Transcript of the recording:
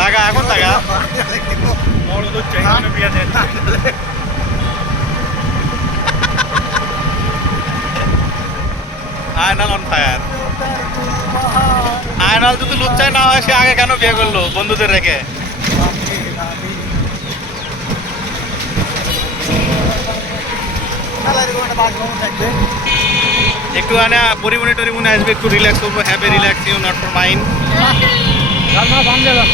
টাকা এখন টাকা আয়নাল যদি লুচ্চাই না হয়, সে আগে কেন বিয়ে করল? বন্ধুদের রেখে। একটু আনে পরিমণি টরিমণি আসবে, একটু রিল্যাক্স করব happy relax you not for mind um 了